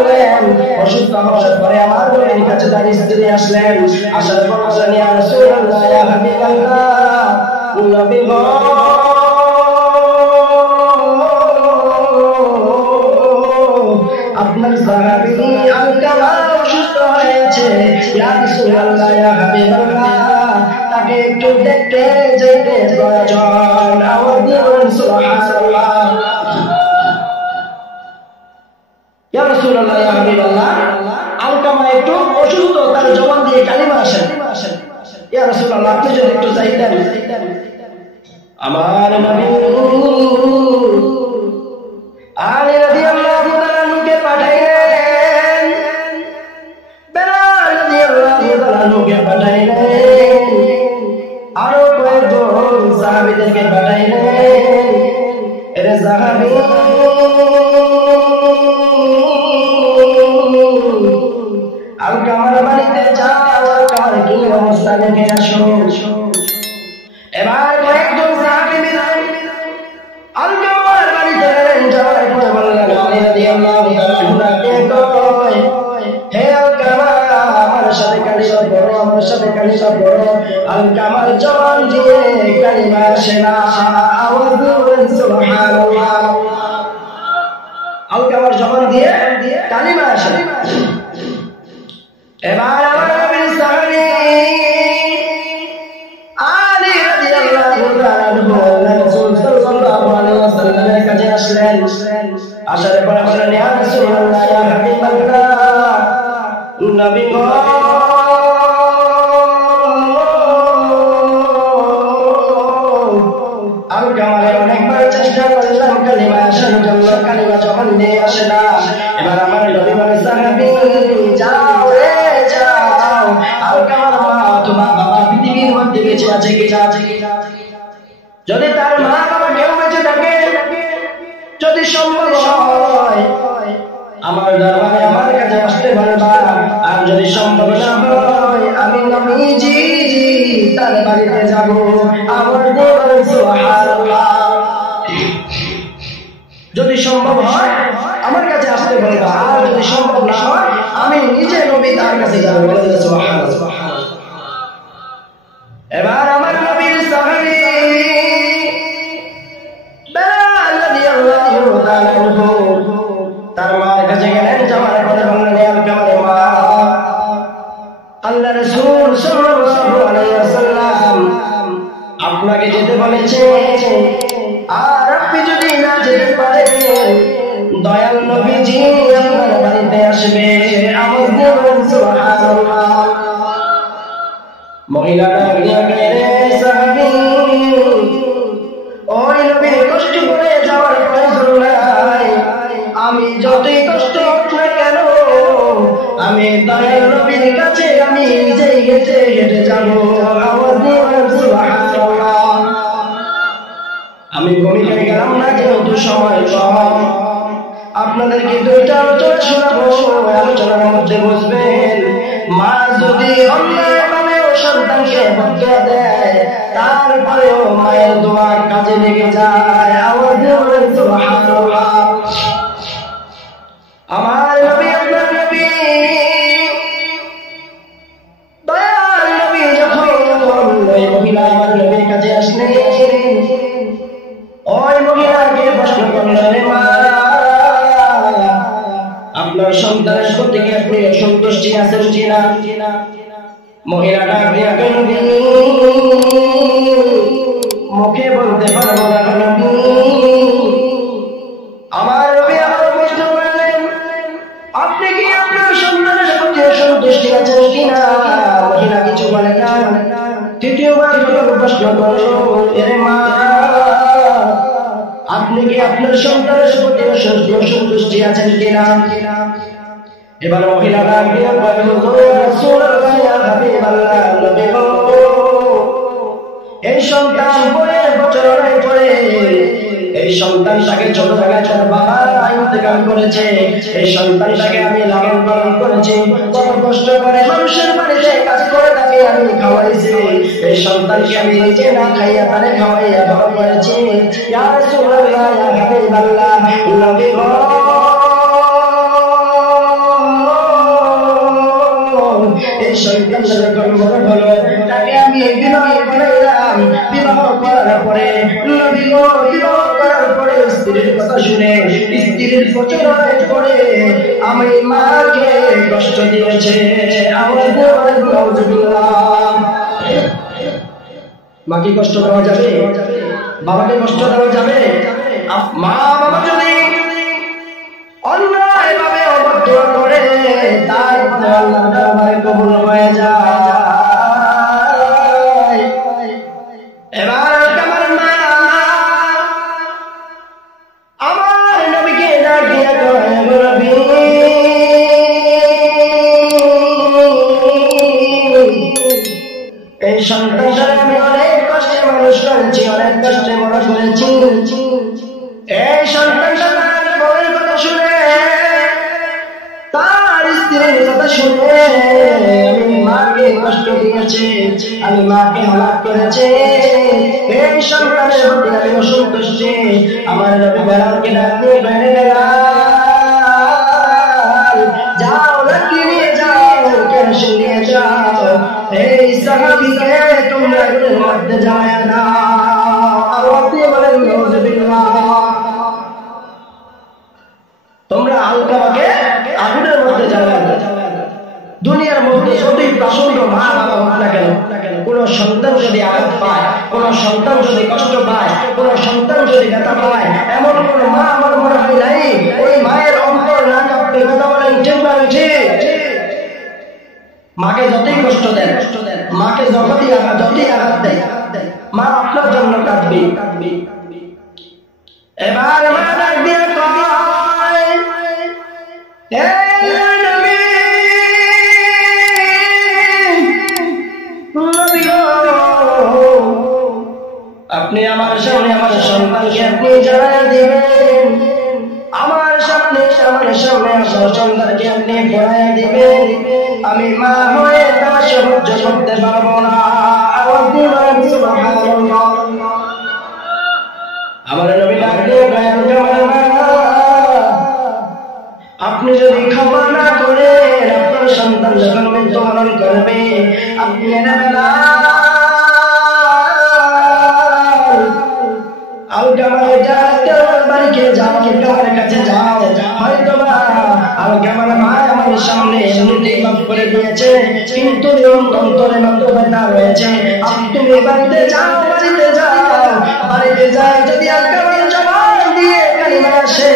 বললেন, অসুস্থ হওয়ার পরে আমার নবীর কাছে তার স্ত্রী আসলেন, আসার পর বললেন, ইয়া রাসূলুল্লাহ, ইয়া হাবিবাল্লাহ, নবী গো, আপনার সাহাবী আলকামা অসুস্থ হয়েছে, ইয়া রাসূলুল্লাহ, ইয়া হাবিবাল্লাহ, তাকে একটু দেখতে যেতে প্রয়োজন। আওয়াজ দিয়ে বলেন সুবহানাল্লাহ। ইয়া রাসূলুল্লাহ, ইয়া হাবিবাল্লাহ, আলকামা একটু অসুস্থ, তার জবান দিয়ে কালিমা আসে। ইয়া রাসূলুল্লাহ, আপনি যদি একটু চাইতেন। আমার নবী আলী রাদিয়াল্লাহু তাআলা নুকে পাঠাইলেন, বেলাল রাদিয়াল্লাহু তাআলা নুকে পাঠাইলেন, আরো কয়েকজন সাহাবীদেরকে পাঠাইলেন। এরে সাহাবী, আলকামার বাড়িতে যাও, আলকামার কি অবস্থা দেখে আসো। এবার কয়েকজন সাহাবী মিলে আলকামার বাড়িতে গেলেন, যাওয়ার পরে বললেন, আলী রাদিয়াল্লাহু তাআলা কয়, হে আলকামা, আমার সাথে কালিমা পড়ো, আমার সাথে কালিমা পড়ো। আলকামার জবান দিয়ে কালিমা আসে না। আওয়াজ দিয়ে বলেন সুবহানাল্লাহ। আলকামার জবান দিয়ে কালিমা আসে না। এবার আমার নবীর সাহাবী আলী রাদিয়াল্লাহু তাআলা রাসূল সাল্লাল্লাহু আলাইহি ওয়াসাল্লামের কাছে আসলেন। আসার পরে বললেন, ইয়া রাসূলুল্লাহ, ইয়া হাবিবাল্লাহ, নবী গো, আলকামারে অনেকবার চেষ্টা করলাম কালিমা আসার জন্য, কালিমা যখন নিয়ে আসে না। এবার আমার নবী বলে, সাহাবী, যাও রে যাও, আলকামার মা অথবা বাবা পৃথিবীর মধ্যে বেঁচে আছে কিনা, যদি তার মা বাবা কেউ বেঁচে থাকে, যদি সম্ভব হয় আমার দরবারে আমার কাছে আসতে বলবা, আর যদি সম্ভব না হয় আমি নবীজি তার বাড়িতে যাব। আমার বলেন সুবহানাল্লাহ। যদি সম্ভব হয় আমার কাছে আসতে বলবা, আর যদি সম্ভব না হয় আমি নিজে নবী তার কাছে যাব। বলেন সুবহানাল্লাহ। এবার আমার নবীর সাহাবী বেলাল রাদিয়াল্লাহু তাআলা তার মায়ের কাছে গেলেন। যাওয়ার পরে বললেন, হে আলকামার মা, আল্লাহ রাসূল সাল্লাল্লাহু আলাইহি ওয়াসাল্লাম আপনাকে যেতে বলেছে, আর আপনি যদি না যেতে পারেন দয়াল নবীজি আপনার বাড়িতে আসবে। আওয়াজ দিয়ে বলেন সুবহানাল্লাহ। মহিলারা সাহাবী, ওই নবীর কষ্ট করে যাওয়ার প্রয়োজন নাই, আমি যতই কষ্ট হোক না কেন আমি দয়াল নবীর কাছে আমি নিজেই হেঁটে হেঁটে যাব। আওয়াজ দিয়ে বলেন সুবহানাল্লাহ। আমি ভূমিকায় গেলাম না, যেহেতু সময় কম, আপনাদেরকে দুইটা আলোচনা শোনাবো। আলোচনার মধ্যে বুঝবেন, মা যদি অন্যায়ভাবে সন্তানকে বকা দেয়, তারপরেও মায়ের দোয়া কাজে লেগে যায়। আওয়াজ দিয়ে বলেন সুবহানাল্লাহ। আমার নবী, আপনার নবী, দয়াল নবী যখন ওই মহিলা আমার নবীর কাছে আসলেন, ওই মহিলাকে প্রশ্ন করলেন, মা, আপনার সন্তানের প্রতি কি আপনি সন্তুষ্টি আছেন কিনা? মহিলাটা মুখে বলতে পারবো না, আমার নবী আমার প্রশ্ন করলেন, আপনি কি আপনার সন্তানের প্রতি সন্তুষ্টি আছেন কিনা? মহিলা কিছু বলে না। তৃতীয়বার যখন প্রশ্ন করলো, এরে মা, আপনি কি আপনার সন্তানের প্রতি সন্তুষ্টি আছেন কিনা? এবার মহিলারা এই সন্তান বছরের পরে এই সন্তানটাকে ছোটবেলায় তার বাবা ইন্তেকাল করেছে, এই সন্তানটাকে আমি লালন পালন করেছি, কত কষ্ট করে মানুষের বাড়িতে কাজ করে তাকে আমি খাওয়াইছি, এই সন্তানকে আমি নিজে না খাইয়া তারে খাওয়াইয়া বড় করেছি। ইয়া রাসূলুল্লাহ, ইয়া হাবিবাল্লাহ, নবী গো, সন্তান যখন বড় হলো তাকে আমি বিবাহ করাইলাম। বিবাহ করার পরে নবী গো বিবাহ করার পরে স্ত্রীর কথা শুনে স্ত্রীর প্রচলন করে আমি মাকে কষ্ট দিয়েছে। মাকে কষ্ট দেওয়া যাবে? বাবাকে কষ্ট দেওয়া যাবে? মা বাবা যদি অন্যায় ভাবে অবদ্ধ করে তার আল্লাহর দরবারে কবুল হয়ে যায়। এবার আমার মা আমার নবীকে ডাক দিয়ে কয়, নবী এই সন্তানটা আমি অনেক কষ্টে মানুষ করেছি, অনেক কষ্টে বড় করেছি। এই সন্তানটা বড়ের কথা শুনে তার স্ত্রীর কথা শুনে আমি মাকে কষ্ট দিয়েছি, আমি মাকে হালাক করেছি। এই সন্তানের প্রতি আমি অসন্তুষ্টি। আমার নবী বেলালকে ডাক দিয়ে বেড়ে বেলাল যাও লাকি নিয়ে যাও, কেরোসিন নিয়ে যাও, এই সাহাবীকে তোমরা এর মধ্যে যায় না। আল্লাহ বলেন নাউযুবিল্লাহ, তোমরা আলকামাকে আগুনের মধ্যে জ্বালাবে না। দুনিয়ার মধ্যে যতই প্রচন্ড মা বাবা হোক না কেন, কোন সন্তান যদি আঘাত পায়, কোন সন্তান যদি কষ্ট পায়, কোন সন্তান যদি ব্যথা পায়, এমন কোন মা আমার মনে হয় নাই ওই মায়ের অন্তর না কাঁপতে। কথা বলেন ঠিক না ঠিক? মাকে যতই কষ্ট দেন, মাকে যতই আঘাত দেয়, মা আপনার জন্য কাঁদবে। এবার মা ডাক দিয়ে কয়, হে নবী, নবী গো, আপনি আমার সামনে আমার সন্তানকে আপনি জানাই দিবেন, আমার সামনে আমার সন্তানকে আপনি পড়াই দিবেন। আমি মা হয়ে তা সহ্য করতে পারবো না। আমার নবী ডাক দিয়ে আপনি যদি ক্ষমা না করেন, আপনার সন্তান যখন মৃত্যুবরণ করবে, আপনি আলকামার বাড়িকে যাও, আলকামার কাছে যাও। হয়তো আলকামার মা আমার সামনে এমনিতেই মাফ করে দিয়েছে, কিন্তু অন্তরে মাত্রতা রয়েছে। তুমি বাড়িতে যাও, বাড়িতে যাও, বাড়িতে যাই যদি আলকামার জবান দিয়ে কালিমা আসে,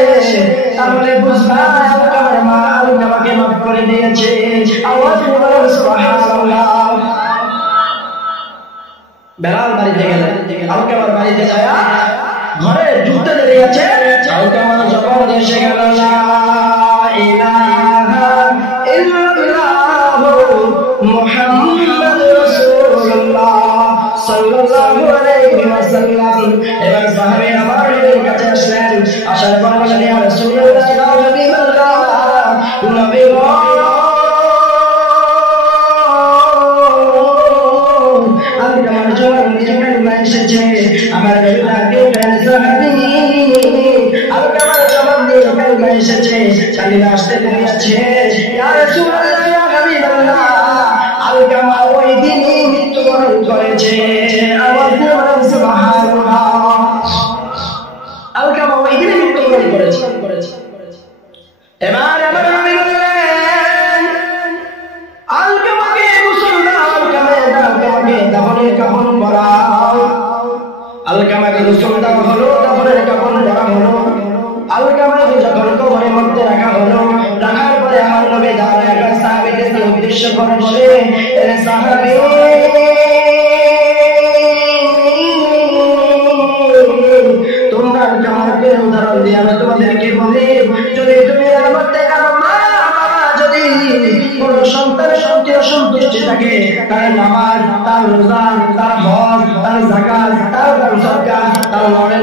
তাহলে বুঝবা আলকামার মা আলকামাকে মাফ করে দিয়েছে। আওয়াজ করে সুবহানাল্লাহ। বেলাল বাড়িতে গেলেন, আলকামার বাড়িতে যায় ঘরে ঢুকতে দেরি আছে, আলকামার জবান এসে গেল, লা ইলাহা ইল্লাল্লাহু মুহাম্মাদুর রাসূলুল্লাহ সাল্লাল্লাহু আলাইহি ওয়াসাল্লাম। এবার সাহাবী আমার নবীর কাছে আসলেন, আসার পর বললেন, ইয়া রাসূলুল্লাহ, ইয়া হাবিবাল্লাহ, নবী গো, আলকামার জবান দিয়ে কালিমা এসেছে। আমার নবী ডাকে সাহাবী, আলকামার জবান দিয়ে কালিমা এসেছে, কালিমা আসতে দেরি আছে। ইয়া রাসূলুল্লাহ, ইয়া হাবিবাল্লাহ, আলকামা ওই দিনই মৃত্যুবরণ করেছে। আওয়াজ দিয়ে বলেন সুবহানাল্লাহ। আলকামা ওই দিনই মৃত্যুবরণ করেছে। এবার আমার নবী বললেন, আলকামাকে গোসল দাও, আলকামাকে দাফনের কাফন পরাও। আলকামাকে গোসল দেওয়া হলো, দাফনের কাফন পরা হলো। আলকামাকে যখন কবরের মধ্যে রাখা হলো, রাখার পরে আমার নবী দাঁড়ায় একটা সাহাবীদেরকে উদ্দেশ্য করে বলে, সাহাবী, তোমরা আলকামাকে উদাহরণ দিয়ে আমি তোমাদেরকে বলি, যদি তুমি এর মধ্যে কারো মা বাবা যদি কোন সন্তানের সত্যি অসন্তুষ্টি থাকে, তার নামাজ, তার রোজা, তার হজ, তার যাকাত, তার দান সদকা, তার লড়াই